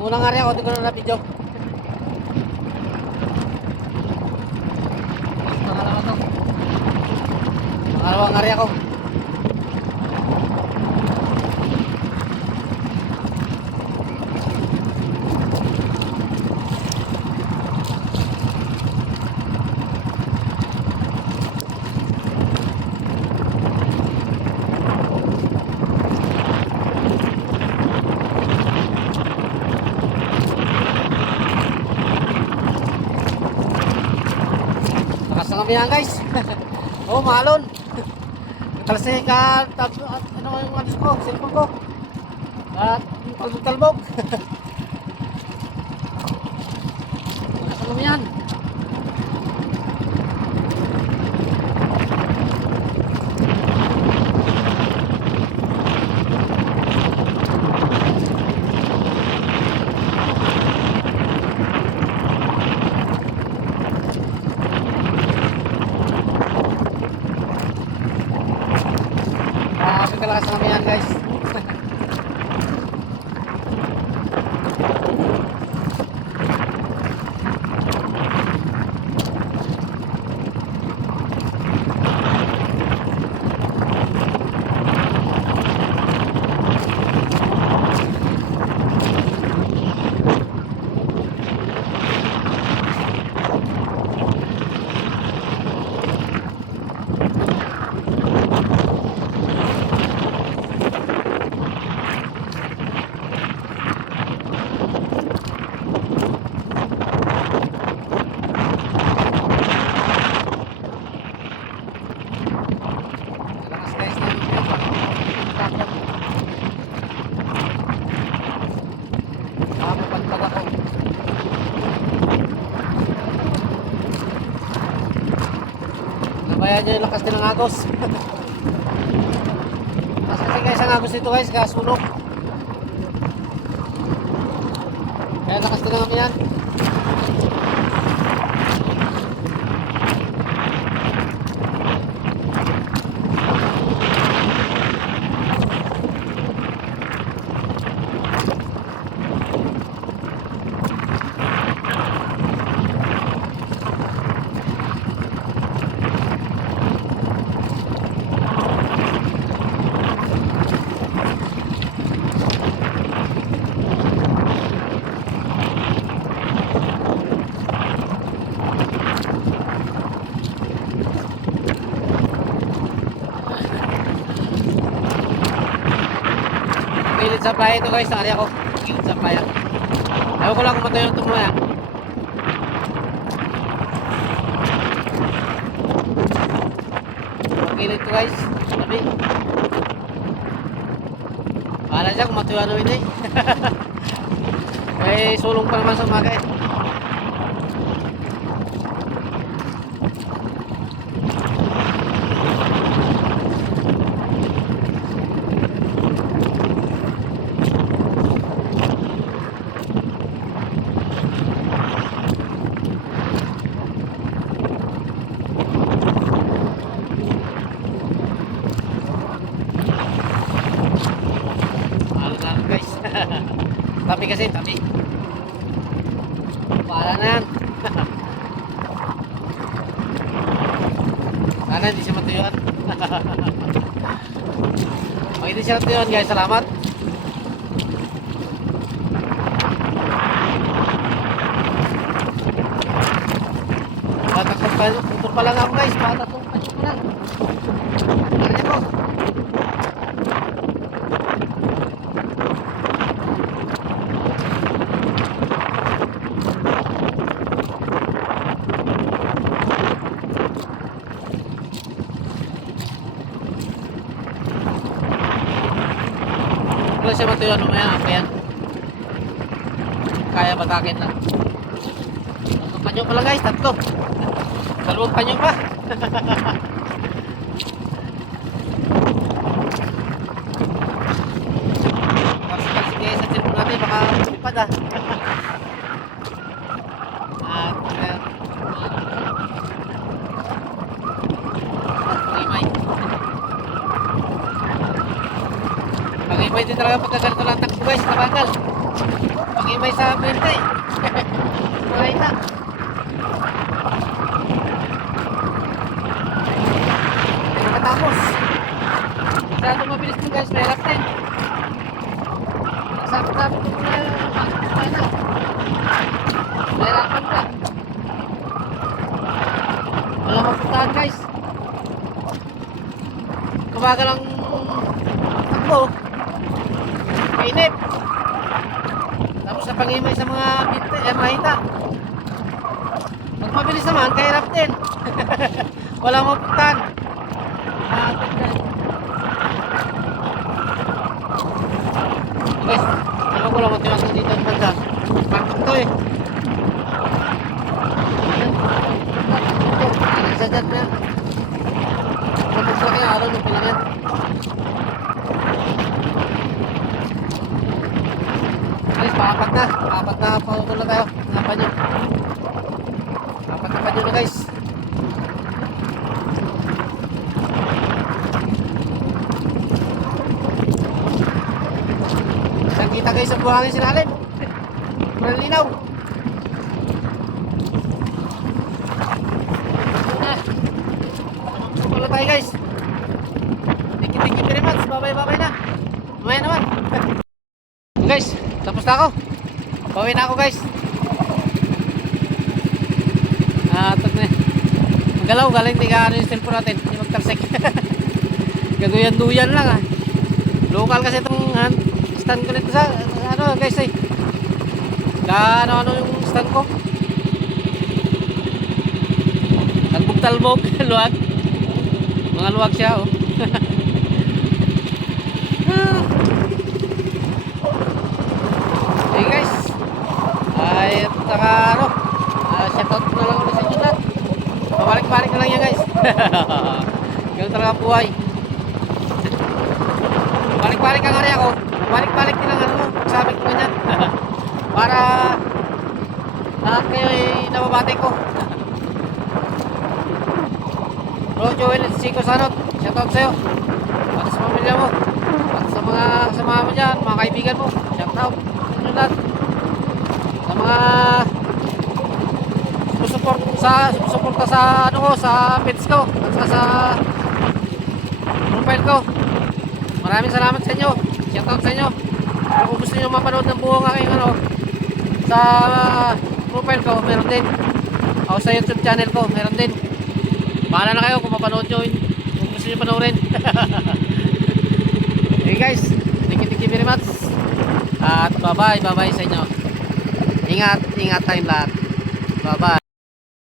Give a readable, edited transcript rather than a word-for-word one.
Yung unang area ko, hindi ko na na-video. Pangalawa to. Pangalawang area ko. Yan guys. Oh, mahalon. Kalsay ka ano yung alis ko, cellphone ko. At yung talbog-talbog. Ano yan? Kalakas naman yan guys. Kaya nyo yung lakas din ng agos. Mas kasi guys ang agos dito guys, kasunog. Kaya lakas din naman yan. Gilid sa playa ito guys, sa area ko. Gilid sa playa. Ayaw ko lang kung matayo ito muna. Gilid ko guys, sabi. Pahala siya kung matayo ano ini. Eh, sulong pa naman sa umaga eh. Tapi kasi, tapi. Para na yan. Sana hindi siya matuyuan. Pag hindi siya matuyuan guys, salamat. Tutor pa lang ako guys, patatong pa lang. Kanya ko. Wala siya matuyuan mamaya, kaya kaya batakin lang. Ang panyo pala guys, tatlo. Dalawang panyo pa. Sige sa cellphone natin, baka lipad ah. Pag-ibay din talaga pagkaganto lang takbo guys, nabagal. Pag-imay sa 20. Kumain na. Pagkatapos. Masyado mabilis mo guys, may harap din. Sabi ko na kumain na. May harapan ka. Walang mapuntahan guys. Kumaga lang takbo. Kainip. Tapos sa pangimay sa mga mahita. Pag mabilis naman, kahirap din. Walang mapuntahan. Guys, ako ko lang matiwas ko dito ang banda. Pagkak to eh. Nagsadad na. Tapos na kaya araw ng pilangan. Guys, paapat na. Paapat na pauto na tayo. Napa nyo. Paapat na pa nyo na guys. Isang kita guys ang buhangin sinalim. Parang linaw. Wala tayo guys. Thank you very much. Bye-bye na. Mamaya naman. Guys, tapos na ako. Pauwi na ako guys. Magalaw, galing di ka ano yung cellphone natin. Hindi magtalsik. Gaduyan-duyan lang ah. Local kasi itong stand ko nito sa ano guys eh. Ano yung stand ko. Talbog-talbog. Luwag. Mga luwag siya oh. Hey guys. Ay saka ano. Shoutout na lang ulit sa inyo lahat. Pabalik-balik na lang yan guys. Ganun talaga buhay. Balik-balik ang area ko. Balik-balik din ang ano mo. Sabi ko ganyan. Para lahat kayo ay nababati ko. Bro Joel at Chico Sanot, shoutout sa'yo. At sa pamilya mo. At sa mga kasama mo dyan, mga kaibigan mo. Shoutout sa inyo lahat. Sa mga susuporta sa ano ko, sa pets ko. At saka sa profile ko. Maraming salamat sa inyo. Shoutout sa inyo. Kung gusto nyo mapanood ng buong aking ano, sa profile ko, meron din. O sa YouTube channel ko, meron din. Bahala na kayo kung mapanood nyo kung gusto nyo panoorin. Okay guys, thank you very much. At bye bye sa inyo. Ingat tayong lahat. Bye bye.